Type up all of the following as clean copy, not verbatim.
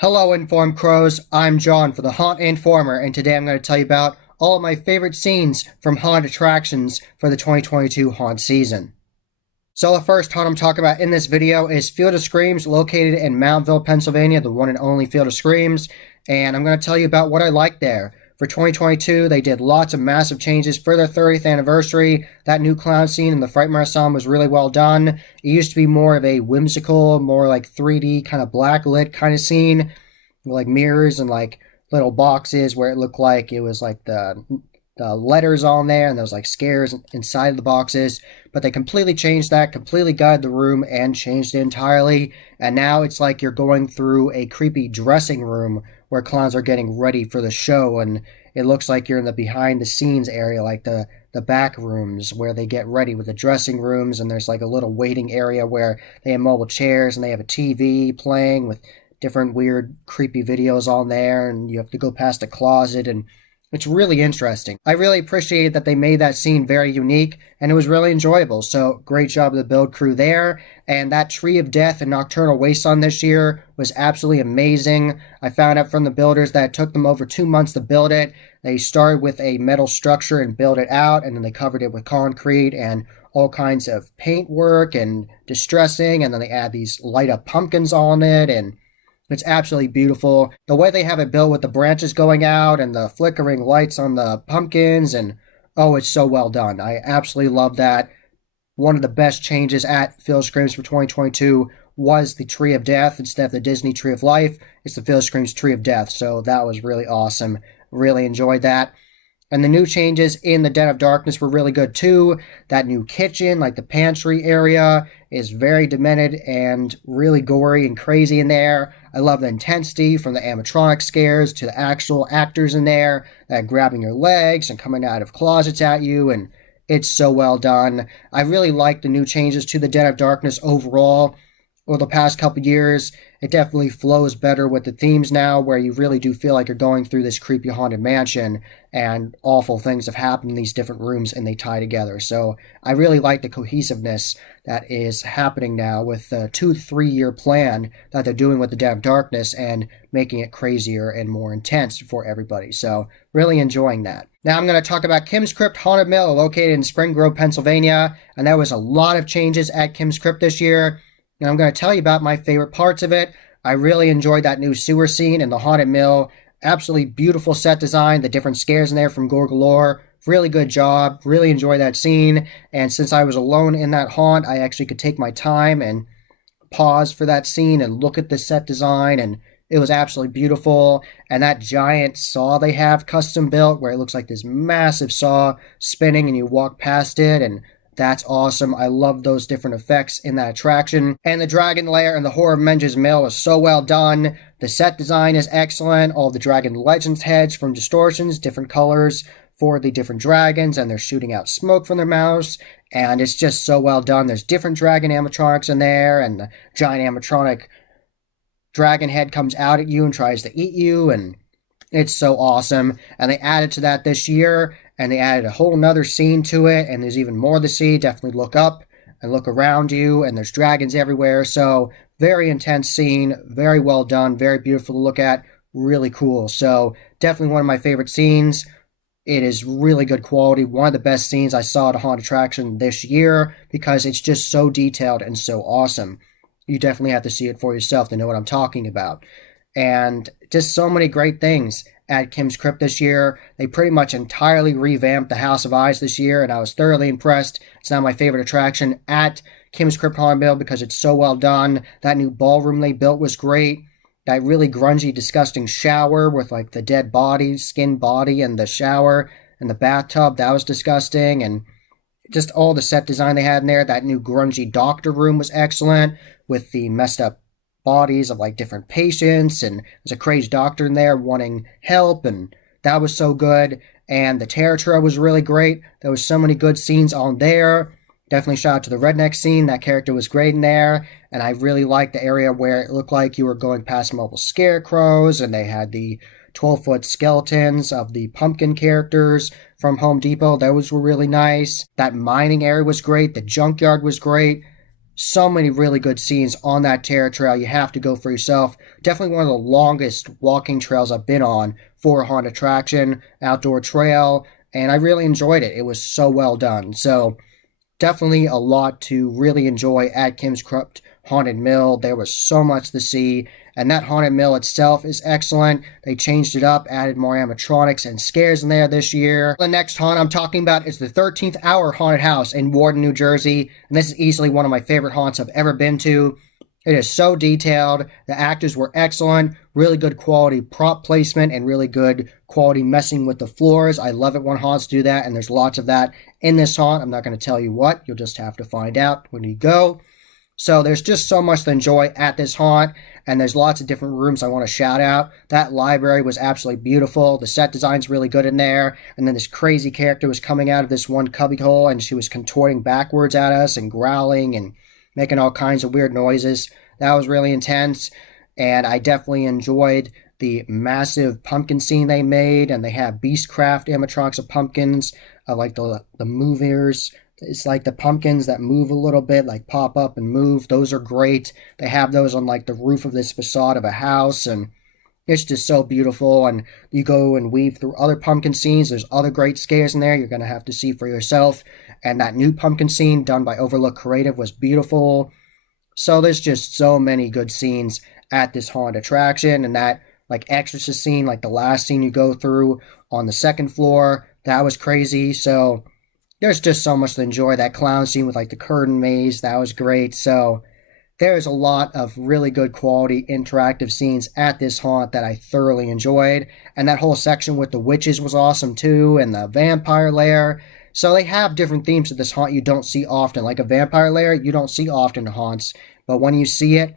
Hello, Informed Crows. I'm John for the Haunt Informer, and today I'm going to tell you about all of my favorite scenes from haunt attractions for the 2022 haunt season. So the first haunt I'm talking about in this video is Field of Screams, located in Mountville, Pennsylvania, the one and only Field of Screams, and I'm going to tell you about what I like there. For 2022, they did lots of massive changes for their 30th anniversary. That new clown scene in the Frightmare Asylum was really well done. It used to be more of a whimsical, more like 3D kind of black lit kind of scene, like mirrors and like little boxes where it looked like it was like the letters on there and there was like scares inside of the boxes. But they completely changed that, completely gutted the room and changed it entirely. And now it's like you're going through a creepy dressing room where clowns are getting ready for the show, and it looks like you're in the behind the scenes area, like the back rooms where they get ready with the dressing rooms, and there's like a little waiting area where they have mobile chairs and they have a TV playing with different weird creepy videos on there, and you have to go past a closet, and it's really interesting. I really appreciated that they made that scene very unique, and it was really enjoyable. So great job of the build crew there. And that Tree of Death and Nocturnal Wasteland this year was absolutely amazing. I found out from the builders that it took them over 2 months to build it. They started with a metal structure and built it out, and then they covered it with concrete and all kinds of paint work and distressing, and then they add these light up pumpkins on it, and it's absolutely beautiful. The way they have it built with the branches going out and the flickering lights on the pumpkins, and oh, it's so well done. I absolutely love that. One of the best changes at Field of Screams for 2022 was the Tree of Death. Instead of the Disney Tree of Life, it's the Field of Screams Tree of Death. So that was really awesome. Really enjoyed that. And the new changes in the Den of Darkness were really good too. That new kitchen, like the pantry area, is very demented and really gory and crazy in there. I love the intensity from the animatronic scares to the actual actors in there grabbing your legs and coming out of closets at you, and it's so well done. I really like the new changes to the Den of Darkness overall. Over the past couple years, it definitely flows better with the themes now, where you really do feel like you're going through this creepy haunted mansion and awful things have happened in these different rooms and they tie together. So I really like the cohesiveness that is happening now with the 2-3 year plan that they're doing with the Den of Darkness and making it crazier and more intense for everybody. So really enjoying that. Now I'm going to talk about Kim's Crypt Haunted Mill, located in Spring Grove, Pennsylvania. And there was a lot of changes at Kim's Crypt this year. And I'm going to tell you about my favorite parts of it. I really enjoyed that new sewer scene in the Haunted Mill. Absolutely beautiful set design, the different scares in there from Gore Galore. Really good job. Really enjoyed that scene. And since I was alone in that haunt, I actually could take my time and pause for that scene and look at the set design, and it was absolutely beautiful. And that giant saw they have custom built, where it looks like this massive saw spinning and you walk past it, and that's awesome. I love those different effects in that attraction. And the Dragon Lair and the Horror of Menge's Mill is so well done. The set design is excellent. All the Dragon Legends heads from Distortions, different colors for the different dragons, and they're shooting out smoke from their mouths. And it's just so well done. There's different dragon animatronics in there, and the giant animatronic dragon head comes out at you and tries to eat you, and it's so awesome. And they added to that this year, and they added a whole nother scene to it, and there's even more to see. Definitely look up and look around you, and there's dragons everywhere. So very intense scene, very well done, very beautiful to look at, really cool. So definitely one of my favorite scenes. It is really good quality, one of the best scenes I saw at a haunt attraction this year, because it's just so detailed and so awesome. You definitely have to see it for yourself to know what I'm talking about. And just so many great things at Kim's Crypt this year. They pretty much entirely revamped the House of Eyes this year, and I was thoroughly impressed. It's now my favorite attraction at Kim's Crypt Haunted Mill because it's so well done. That new ballroom they built was great. That really grungy, disgusting shower with like the dead body, skin body, and the shower and the bathtub, that was disgusting. And just all the set design they had in there. That new grungy doctor room was excellent with the messed up bodies of like different patients, and there's a crazed doctor in there wanting help, and that was so good. And the Terror Trail was really great. There was so many good scenes on there. Definitely shout out to the redneck scene. That character was great in there. And I really liked the area where it looked like you were going past mobile scarecrows, and they had the 12-foot skeletons of the pumpkin characters from Home Depot. Those were really nice. That mining area was great. The junkyard was great. so many really good scenes on that terror trail. You have to go for yourself. Definitely one of the longest walking trails I've been on for a haunted attraction, outdoor trail, and I really enjoyed it. It was so well done. So definitely a lot to really enjoy at Kim's Crypt Haunted Mill. There was so much to see, and that Haunted Mill itself is excellent. They changed it up, added more animatronics and scares in there this year. The next haunt I'm talking about is the 13th Hour Haunted House in Warden, New Jersey, and this is easily one of my favorite haunts I've ever been to. It is so detailed. The actors were excellent. Really good quality prop placement and really good quality messing with the floors. I love it when haunts do that, and there's lots of that in this haunt. I'm not going to tell you what. You'll just have to find out when you go. So there's just so much to enjoy at this haunt, and there's lots of different rooms I want to shout out. That library was absolutely beautiful. The set design's really good in there, and then this crazy character was coming out of this one cubbyhole, and she was contorting backwards at us and growling and making all kinds of weird noises. That was really intense, and I definitely enjoyed the massive pumpkin scene they made, and they have Beastcraft animatronics of pumpkins, like the movers. It's like the pumpkins that move a little bit, like pop up and move. Those are great. They have those on like the roof of this facade of a house, and it's just so beautiful. And you go and weave through other pumpkin scenes. There's other great scares in there you're going to have to see for yourself. And that new pumpkin scene done by Overlook Creative was beautiful. So there's just so many good scenes at this haunted attraction. And that like exorcist scene, like the last scene you go through on the second floor, that was crazy. So there's just so much to enjoy. That clown scene with like the curtain maze, that was great. So there's a lot of really good quality interactive scenes at this haunt that I thoroughly enjoyed. And that whole section with the witches was awesome too, and the vampire lair. So they have different themes to this haunt you don't see often. Like a vampire lair, you don't see often in haunts. But when you see it,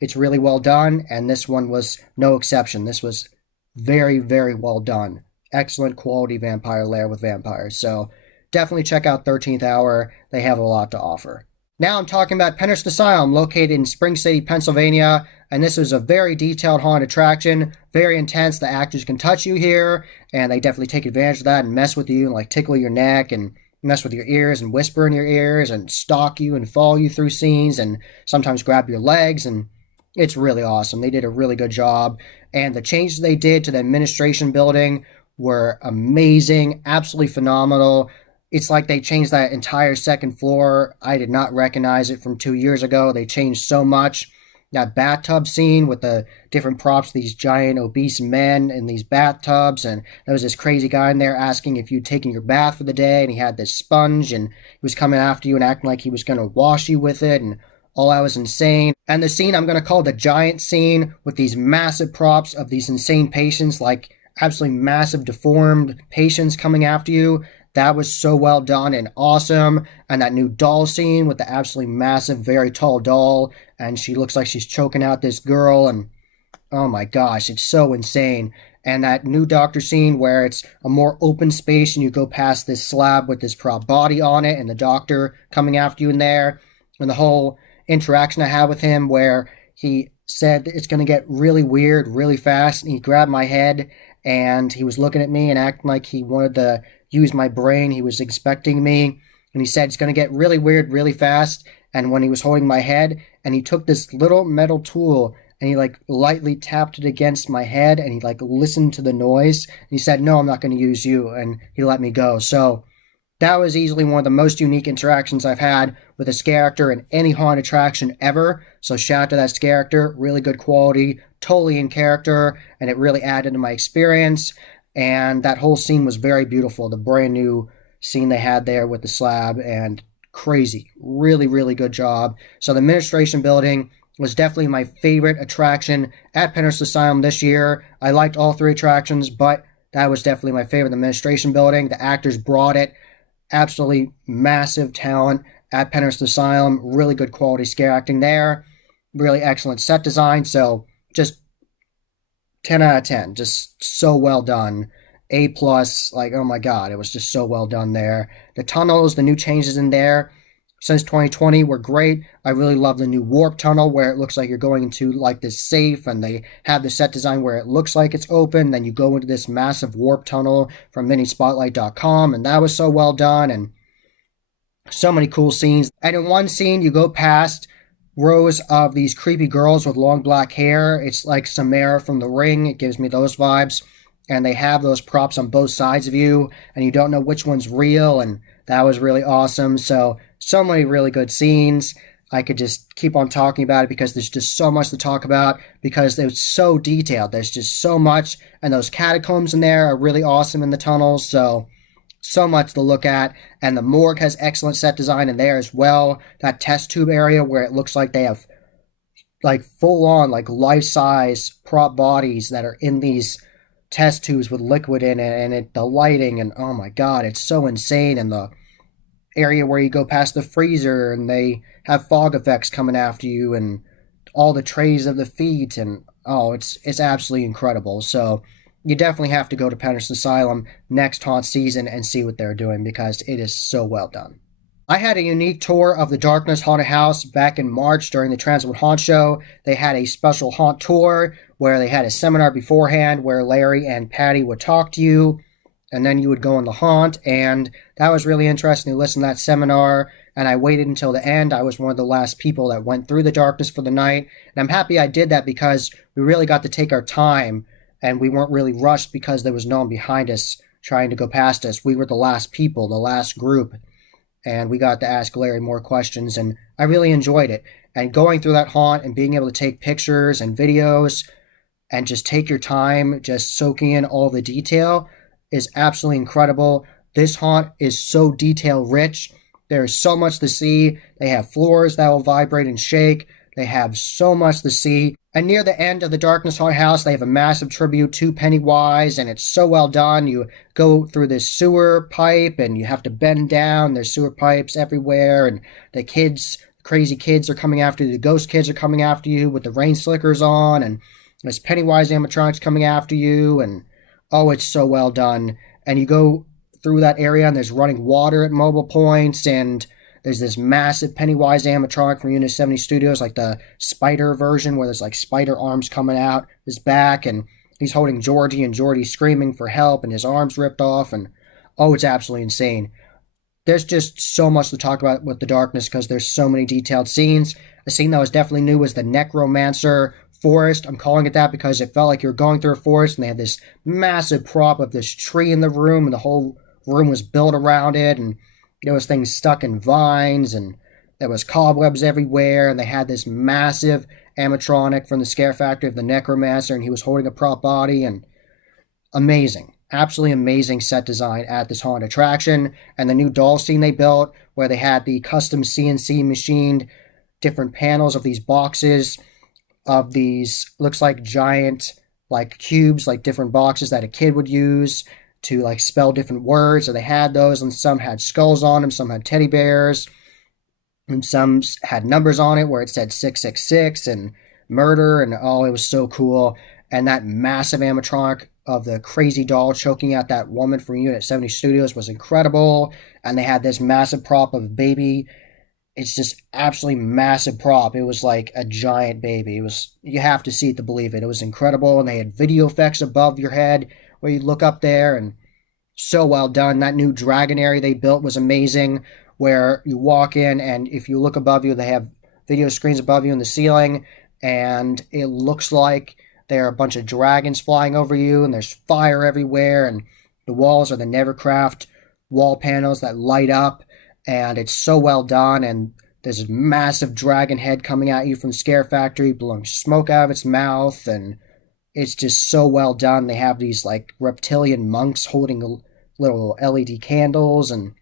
it's really well done. And this one was no exception. This was very, very well done. Excellent quality vampire lair with vampires. So definitely check out 13th Hour. They have a lot to offer. Now I'm talking about Penhurst Asylum, located in Spring City, Pennsylvania, and this is a very detailed haunted attraction, very intense. The actors can touch you here, and they definitely take advantage of that and mess with you and like tickle your neck and mess with your ears and whisper in your ears and stalk you and follow you through scenes and sometimes grab your legs, and it's really awesome. They did a really good job, and the changes they did to the administration building were amazing, absolutely phenomenal. It's like they changed that entire second floor. I did not recognize it from 2 years ago. They changed so much. That bathtub scene with the different props, these giant obese men in these bathtubs, and there was this crazy guy in there asking if you'd taken your bath for the day, and he had this sponge, and he was coming after you and acting like he was going to wash you with it, and all that was insane. And the scene I'm going to call the giant scene with these massive props of these insane patients, like absolutely massive deformed patients coming after you. That was so well done and awesome. And that new doll scene with the absolutely massive, very tall doll. And she looks like she's choking out this girl. And oh my gosh, it's so insane. And that new doctor scene where it's a more open space and you go past this slab with this prop body on it and the doctor coming after you in there. And the whole interaction I had with him where he said it's going to get really weird really fast. And he grabbed my head and he was looking at me and acting like he wanted to use my brain. He was expecting me, and he said it's going to get really weird really fast. And when he was holding my head, and he took this little metal tool and he like lightly tapped it against my head, and he like listened to the noise, and he said, "No, I'm not going to use you," and he let me go. So that was easily one of the most unique interactions I've had with a scare actor in any haunted attraction ever. So shout out to that scare actor. Really good quality, totally in character, and it really added to my experience. And that whole scene was very beautiful. The brand new scene they had there with the slab, and crazy. Really, really good job. So the administration building was definitely my favorite attraction at Penhurst Asylum this year. I liked all three attractions, but that was definitely my favorite, the administration building. The actors brought it. Absolutely massive talent at Penhurst Asylum. Really good quality scare acting there. Really excellent set design. So just 10 out of 10. Just so well done. A+, like, oh my god, it was just so well done there. The tunnels, the new changes in there since 2020 were great. I really love the new warp tunnel where it looks like you're going into like this safe, and they have the set design where it looks like it's open, then you go into this massive warp tunnel from minispotlight.com, and that was so well done. And So many cool scenes. And in one scene, you go past rows of these creepy girls with long black hair. It's like Samara from The Ring. It gives me those vibes. And they have those props on both sides of you, and you don't know which one's real. And that was really awesome. So many really good scenes. I could just keep on talking about it because there's just so much to talk about because it's so detailed. There's just so much. And those catacombs in there are really awesome in the tunnels. So much to look at. And the morgue has excellent set design in there as well. That test tube area where it looks like they have like full on like life size prop bodies that are in these test tubes with liquid in it, and the lighting, and oh my god, it's so insane. And the area where you go past the freezer and they have fog effects coming after you, and all the trays of the feet, and oh, it's absolutely incredible. So you definitely have to go to Patterson Asylum next haunt season and see what they're doing because it is so well done. I had a unique tour of the Darkness Haunted House back in March during the Transwood Haunt Show. They had a special haunt tour where they had a seminar beforehand where Larry and Patty would talk to you, and then you would go in the haunt, and that was really interesting to listen to that seminar, and I waited until the end. I was one of the last people that went through the darkness for the night, and I'm happy I did that because we really got to take our time, and we weren't really rushed because there was no one behind us trying to go past us. We were the last people, the last group, and we got to ask Larry more questions, and I really enjoyed it. And going through that haunt and being able to take pictures and videos and just take your time, just soaking in all the detail is absolutely incredible. This haunt is so detail rich. There is so much to see. They have floors that will vibrate and shake. They have so much to see. And near the end of the Darkness Haunted House, they have a massive tribute to Pennywise, and it's so well done. You go through this sewer pipe, and you have to bend down. There's sewer pipes everywhere, and the kids, crazy kids, are coming after you. The ghost kids are coming after you with the rain slickers on, and there's Pennywise animatronics coming after you, and oh, it's so well done. And you go through that area, and there's running water at mobile points, and there's this massive Pennywise animatronic from Unit 70 Studios, like the spider version, where there's like spider arms coming out his back, and he's holding Georgie, and Georgie's screaming for help, and his arm's ripped off, and oh, it's absolutely insane. There's just so much to talk about with the darkness because there's so many detailed scenes. A scene that was definitely new was the Necromancer forest. I'm calling it that because it felt like you were going through a forest, and they had this massive prop of this tree in the room, and the whole room was built around it, and there was things stuck in vines, and there was cobwebs everywhere, and they had this massive animatronic from the Scare Factory of the Necromancer, and he was holding a prop body, and amazing. Absolutely amazing set design at this haunted attraction. And the new doll scene they built, where they had the custom CNC machined different panels of these boxes, of these, looks like giant, like cubes, like different boxes that a kid would use to like spell different words. So they had those, and some had skulls on them, some had teddy bears, and some had numbers on it where it said 666 and murder, and oh, it was so cool. And that massive animatronic of the crazy doll choking out that woman from Unit 70 Studios was incredible. And they had this massive prop of a baby. It's just absolutely massive prop. It was like a giant baby. It was, you have to see it to believe it. It was incredible. And they had video effects above your head where you look up there, and so well done. That new dragon area they built was amazing, where you walk in, and if you look above you, they have video screens above you in the ceiling, and it looks like there are a bunch of dragons flying over you, and there's fire everywhere, and the walls are the Nevercraft wall panels that light up, and it's so well done. And there's a massive dragon head coming at you from the Scare Factory, blowing smoke out of its mouth, and it's just so well done. They have these like reptilian monks holding little LED candles, and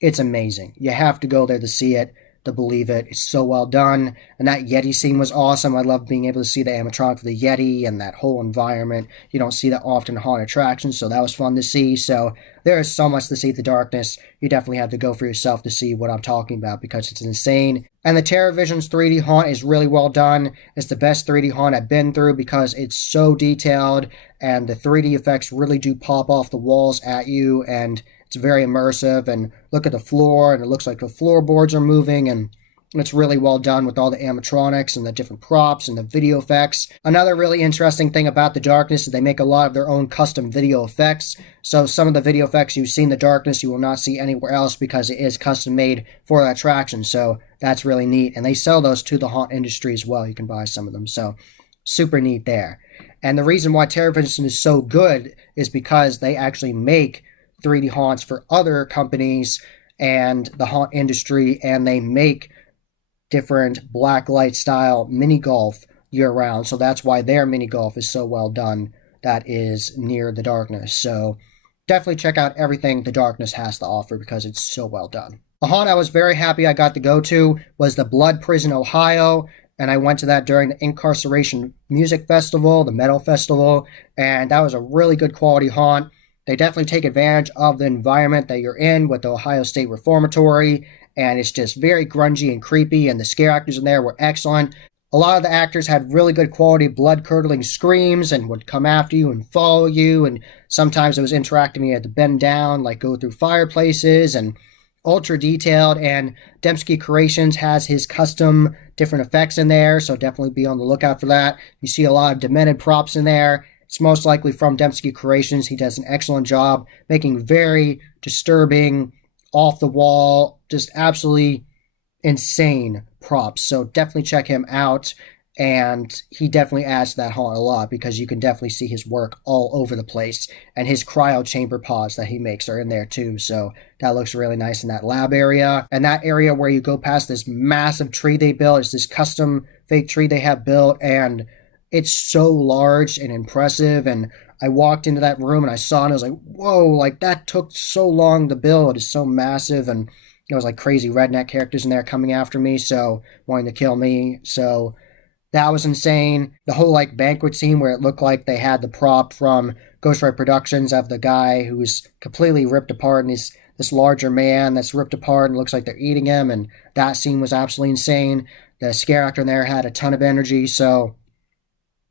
it's amazing. You have to go there to see it, to believe it. It's so well done. And that Yeti scene was awesome. I love being able to see the animatronic for the Yeti and that whole environment. You don't see that often in haunted attractions, so that was fun to see. So there is so much to see at the darkness. You definitely have to go for yourself to see what I'm talking about because it's insane. And the Terror Visions 3D haunt is really well done. It's the best 3D haunt I've been through because it's so detailed, and the 3D effects really do pop off the walls at you, and it's very immersive. And look at the floor, and it looks like the floorboards are moving, and It's really well done with all the animatronics and the different props and the video effects. Another really interesting thing about The Darkness is they make a lot of their own custom video effects. So some of the video effects you see in The Darkness you will not see anywhere else because it is custom made for the attraction. So that's really neat. And they sell those to the haunt industry as well. You can buy some of them. So super neat there. And the reason why Terrorvision is so good is because they actually make 3D haunts for other companies and the haunt industry, and they make different blacklight style mini golf year round. So that's why their mini golf is so well done. That is near The Darkness. So definitely check out everything The Darkness has to offer because it's so well done. A haunt I was very happy I got to go to was the Blood Prison, Ohio. And I went to that during the Incarceration Music Festival, the Metal Festival, and that was a really good quality haunt. They definitely take advantage of the environment that you're in with the Ohio State Reformatory, and it's just very grungy and creepy, and the scare actors in there were excellent. A lot of the actors had really good quality blood-curdling screams and would come after you and follow you, and sometimes it was interacting. You had to bend down, like go through fireplaces, and ultra detailed. And Dembski Creations has his custom different effects in there, so definitely be on the lookout for that. You see a lot of demented props in there. It's most likely from Dembski Creations. He does an excellent job making very disturbing, off the wall, just absolutely insane props. So definitely check him out. And he definitely adds to that haunt a lot because you can definitely see his work all over the place. And his cryo chamber pods that he makes are in there too. So that looks really nice in that lab area. And that area where you go past this massive tree they built, it's this custom fake tree they have built. And it's so large and impressive. And I walked into that room and I saw it and I was like, whoa, like that took so long to build. It's so massive. And there was like crazy redneck characters in there coming after me, so wanting to kill me. So that was insane. The whole like banquet scene where it looked like they had the prop from Ghost Rider Productions of the guy who was completely ripped apart and he's this larger man that's ripped apart and looks like they're eating him, and that scene was absolutely insane. The scare actor in there had a ton of energy, so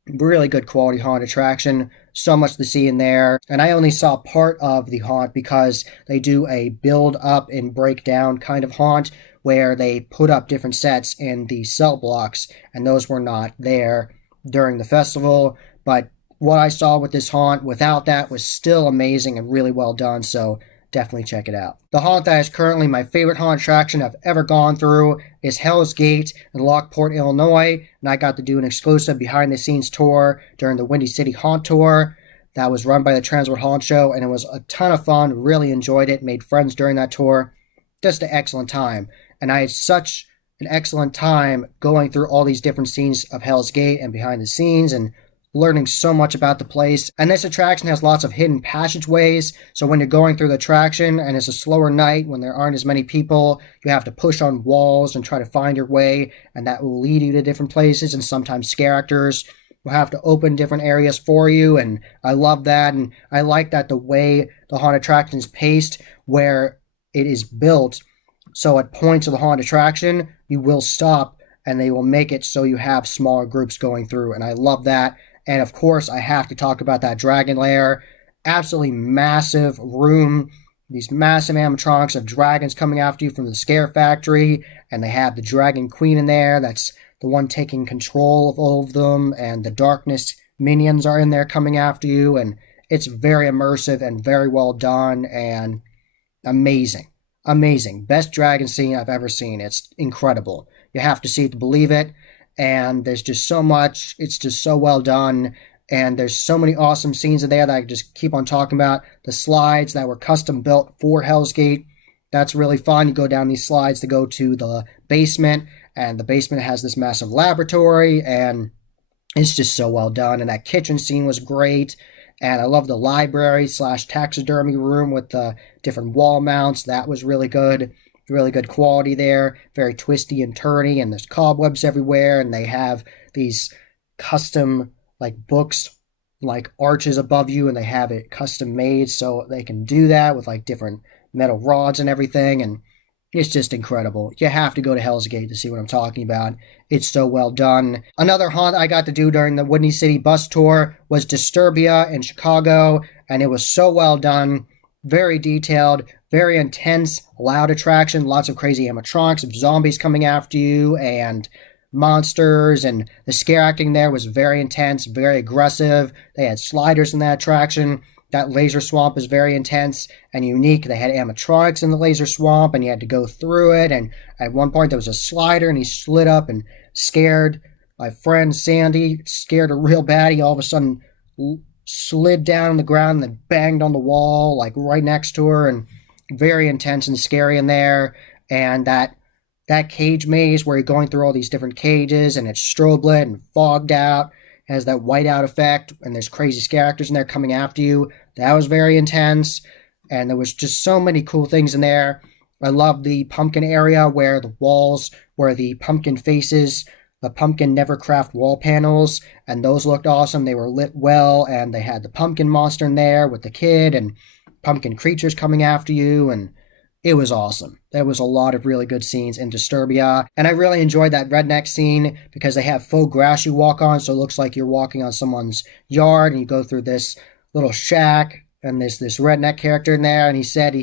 really good quality haunt attraction. So much to see in there. And I only saw part of the haunt because they do a build up and break down kind of haunt where they put up different sets in the cell blocks, and those were not there during the festival. But what I saw with this haunt without that was still amazing and really well done, so definitely check it out. The haunt that is currently my favorite haunt attraction I've ever gone through is Hell's Gate in Lockport, Illinois, and I got to do an exclusive behind-the-scenes tour during the Windy City Haunt Tour that was run by the Transworld Haunt Show, and it was a ton of fun. Really enjoyed it, made friends during that tour. Just an excellent time. And I had such an excellent time going through all these different scenes of Hell's Gate and behind the scenes and learning so much about the place. And this attraction has lots of hidden passageways, so when you're going through the attraction and it's a slower night when there aren't as many people, you have to push on walls and try to find your way, and that will lead you to different places, and sometimes scare actors will have to open different areas for you, and I love that. And I like that the way the haunt attraction is paced, where it is built so at points of the haunt attraction you will stop and they will make it so you have smaller groups going through, and I love that. And of course I have to talk about that dragon lair. Absolutely massive room, these massive animatronics of dragons coming after you from the Scare Factory, and they have the Dragon Queen in there, that's the one taking control of all of them, and the Darkness minions are in there coming after you, and it's very immersive and very well done and amazing. Amazing. Best dragon scene I've ever seen. It's incredible. You have to see it to believe it, and there's just so much. It's just so well done, and there's so many awesome scenes in there that I just keep on talking about. The slides that were custom built for Hell's Gate, that's really fun. You go down these slides to go to the basement, and the basement has this massive laboratory, and it's just so well done. And that kitchen scene was great. And I love the library / taxidermy room with the different wall mounts. That was really good. Really good quality there. Very twisty and turny, and there's cobwebs everywhere. And they have these custom like books, like arches above you, and they have it custom made so they can do that with like different metal rods and everything. And it's just incredible. You have to go to Hell's Gate to see what I'm talking about. It's so well done. Another haunt I got to do during the Windy City bus tour was Disturbia in Chicago, and it was so well done. Very detailed, Very intense, loud attraction, lots of crazy animatronics of zombies coming after you and monsters, and the scare acting there was very intense, very aggressive. They had sliders in that attraction. That laser swamp is very intense and unique. They had animatronics in the laser swamp, and you had to go through it. And at one point, there was a slider, and he slid up and scared my friend Sandy. Scared her real bad. He all of a sudden slid down on the ground and then banged on the wall, like right next to her, and very intense and scary in there. And that cage maze where you're going through all these different cages, and it's strobe lit and fogged out, has that whiteout effect, and there's crazy scare actors in there coming after you. That was very intense, and there was just so many cool things in there. I love the pumpkin area where the walls were the pumpkin faces, the pumpkin Nevercraft wall panels, and those looked awesome. They were lit well, and they had the pumpkin monster in there with the kid and pumpkin creatures coming after you, and it was awesome. There was a lot of really good scenes in Disturbia, and I really enjoyed that redneck scene because they have faux grass you walk on, so it looks like you're walking on someone's yard, and you go through this little shack, and there's this redneck character in there, and he said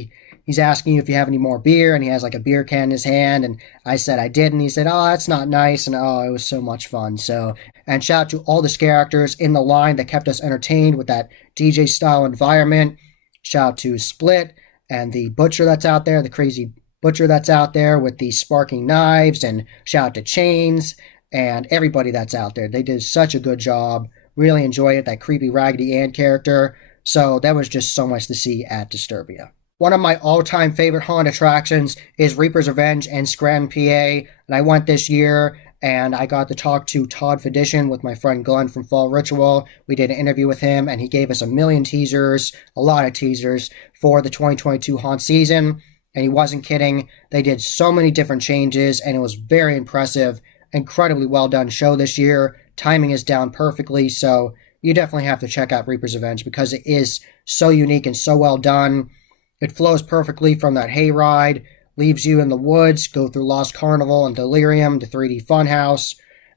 he's asking you if you have any more beer, and he has like a beer can in his hand, and I said I did, and he said, oh, that's not nice, and oh, it was so much fun. So, and shout out to all the scare actors in the line that kept us entertained with that DJ style environment. Shout out to Split and the butcher that's out there, the crazy butcher that's out there with the sparking knives, and shout out to Chains and everybody that's out there. They did such a good job. Really enjoyed it, that creepy Raggedy Ann character. So that was just so much to see at Disturbia. One of my all-time favorite haunted attractions is Reaper's Revenge in Scranton, PA, and I went this year, and I got to talk to Todd Fedition with my friend Glenn from Fall Ritual. We did an interview with him, and he gave us a million teasers, a lot of teasers, for the 2022 haunt season, and he wasn't kidding. They did so many different changes, and it was very impressive, incredibly well done show this year. Timing is down perfectly, so you definitely have to check out Reaper's Revenge because it is so unique and so well done. It flows perfectly from that hayride, leaves you in the woods, go through Lost Carnival and Delirium to 3D Funhouse,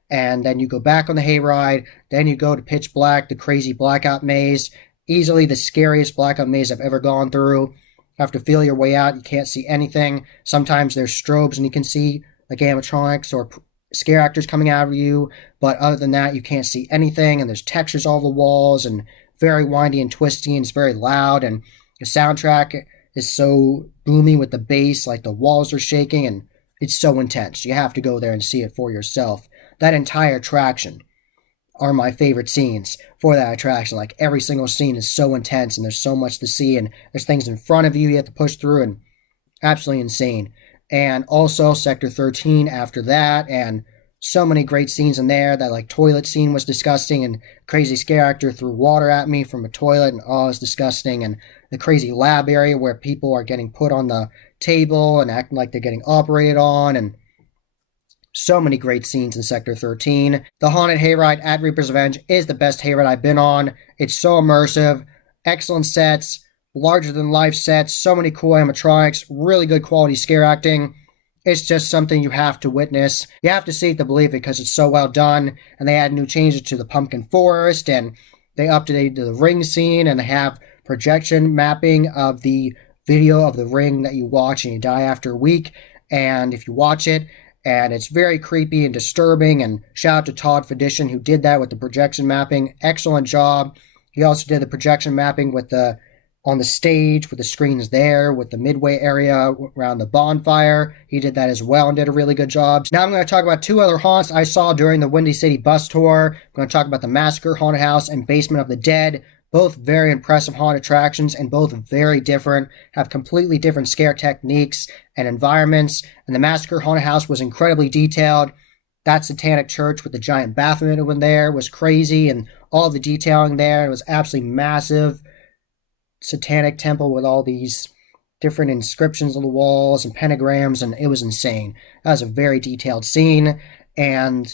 and then you go back on the hayride, then you go to Pitch Black, the crazy blackout maze, easily the scariest blackout maze I've ever gone through. You have to feel your way out, you can't see anything. Sometimes there's strobes and you can see like animatronics or scare actors coming out of you, but other than that, you can't see anything, and there's textures all the walls, and very windy and twisty, and it's very loud, and the soundtrack is so boomy with the bass, like the walls are shaking, and it's so intense. You have to go there and see it for yourself. That entire attraction are my favorite scenes for that attraction. Like, every single scene is so intense, and there's so much to see, and there's things in front of you you have to push through, and absolutely insane. And also Sector 13 after that, and so many great scenes in there. That like toilet scene was disgusting, and crazy scare actor threw water at me from a toilet, and oh, it was disgusting. And the crazy lab area where people are getting put on the table and acting like they're getting operated on, and so many great scenes in Sector 13. The haunted hayride at Reaper's Revenge is the best hayride I've been on. It's so immersive, excellent sets, larger than life sets, so many cool animatronics, really good quality scare acting. It's just something you have to witness. You have to see it to believe it because it's so well done. And they add new changes to the Pumpkin Forest, and they updated the ring scene, and they have projection mapping of the video of the ring that you watch and you die after a week. And if you watch it, and it's very creepy and disturbing, and shout out to Todd Fedition who did that with the projection mapping. Excellent job. He also did the projection mapping with the on the stage with the screens there, with the midway area around the bonfire. He did that as well and did a really good job. Now I'm going to talk about two other haunts I saw during the Windy City bus tour. I'm going to talk about the Massacre Haunted House and Basement of the Dead. Both very impressive haunted attractions, and both very different, have completely different scare techniques and environments. And the Massacre Haunted House was incredibly detailed. That Satanic Church with the giant bathroom in there was crazy, and all the detailing there, it was absolutely massive. Satanic temple with all these different inscriptions on the walls and pentagrams, and it was insane. That was a very detailed scene, and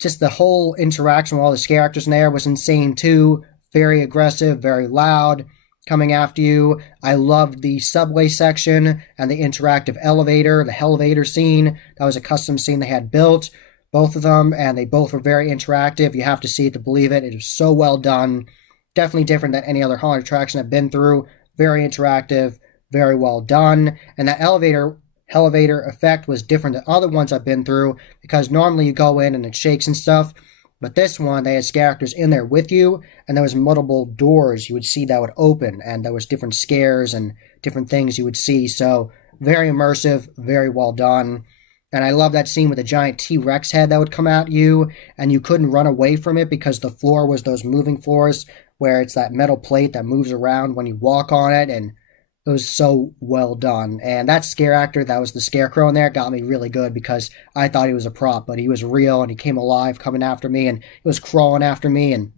just the whole interaction with all the scare actors in there was insane too. Very aggressive, very loud, coming after you. I loved the subway section and the interactive elevator, the Hellvator scene. That was a custom scene they had built, both of them, and they both were very interactive. You have to see it to believe it. It was so well done. Definitely different than any other haunted attraction I've been through. Very interactive, very well done. And that elevator effect was different than other ones I've been through, because normally you go in and it shakes and stuff. But this one, they had scare actors in there with you, and there was multiple doors you would see that would open, and there was different scares and different things you would see. So very immersive, very well done. And I love that scene with the giant T-Rex head that would come at you, and you couldn't run away from it because the floor was those moving floors where it's that metal plate that moves around when you walk on it, and it was so well done. And that scare actor that was the Scarecrow in there got me really good, because I thought he was a prop, but he was real and he came alive coming after me, and he was crawling after me, and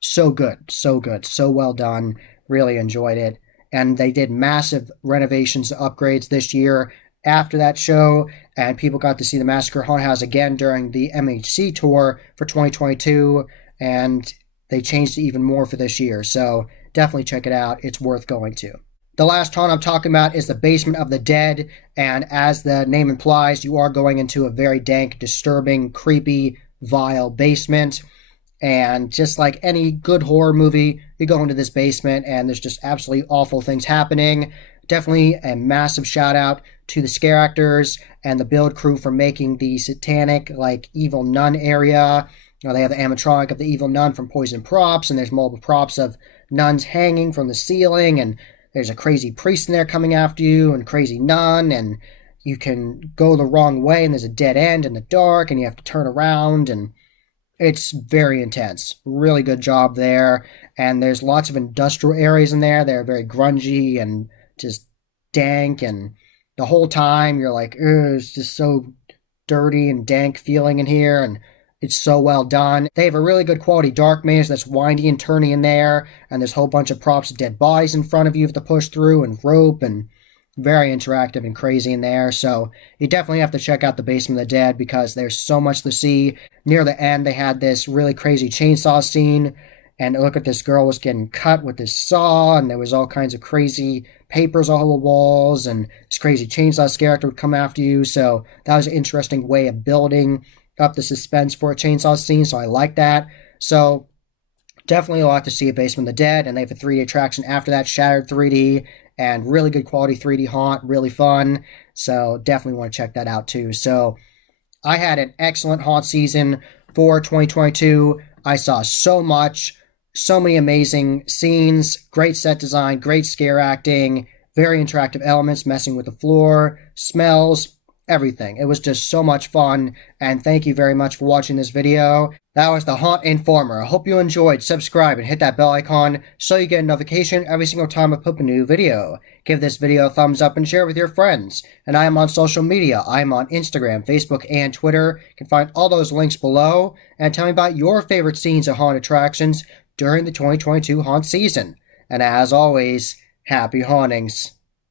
so good, so well done. Really enjoyed it. And they did massive renovations, upgrades this year after that show, and people got to see the Massacre Haunted House again during the MHC tour for 2022, and they changed it even more for this year. So definitely check it out. It's worth going to. The last haunt I'm talking about is the Basement of the Dead, and as the name implies, you are going into a very dank, disturbing, creepy, vile basement. And just like any good horror movie, you go into this basement and there's just absolutely awful things happening. Definitely a massive shout out to the scare actors and the build crew for making the satanic, like, evil nun area. You know, they have the animatronic of the evil nun from Poison Props, and there's multiple props of nuns hanging from the ceiling, and there's a crazy priest in there coming after you, and crazy nun, and you can go the wrong way, and there's a dead end in the dark, and you have to turn around, and it's very intense. Really good job there. And there's lots of industrial areas in there. They're very grungy and just dank, and the whole time you're like, it's just so dirty and dank feeling in here, and it's so well done. They have a really good quality dark maze that's windy and turny in there, and there's a whole bunch of props of dead bodies in front of you to push through, and rope, and very interactive and crazy in there. So you definitely have to check out the Basement of the Dead, because there's so much to see. Near the end, they had this really crazy chainsaw scene, and look at this girl was getting cut with this saw, and there was all kinds of crazy papers all over the walls, and this crazy chainsaw character would come after you. So that was an interesting way of building up the suspense for a chainsaw scene, so I like that. So definitely a lot to see at Basement of the Dead, and they have a 3D attraction after that, Shattered 3D, and really good quality 3D haunt, really fun. So definitely want to check that out too. So I had an excellent haunt season for 2022. I saw so much, so many amazing scenes, great set design, great scare acting, very interactive elements, messing with the floor, smells, everything. It was just so much fun, and thank you very much for watching this video. That was the Haunt Informer. I hope you enjoyed. Subscribe and hit that bell icon so you get a notification every single time I put a new video. Give this video a thumbs up and share it with your friends. And I am on social media. I am on Instagram, Facebook, and Twitter. You can find all those links below. And tell me about your favorite scenes at haunt attractions during the 2022 haunt season. And as always, happy hauntings.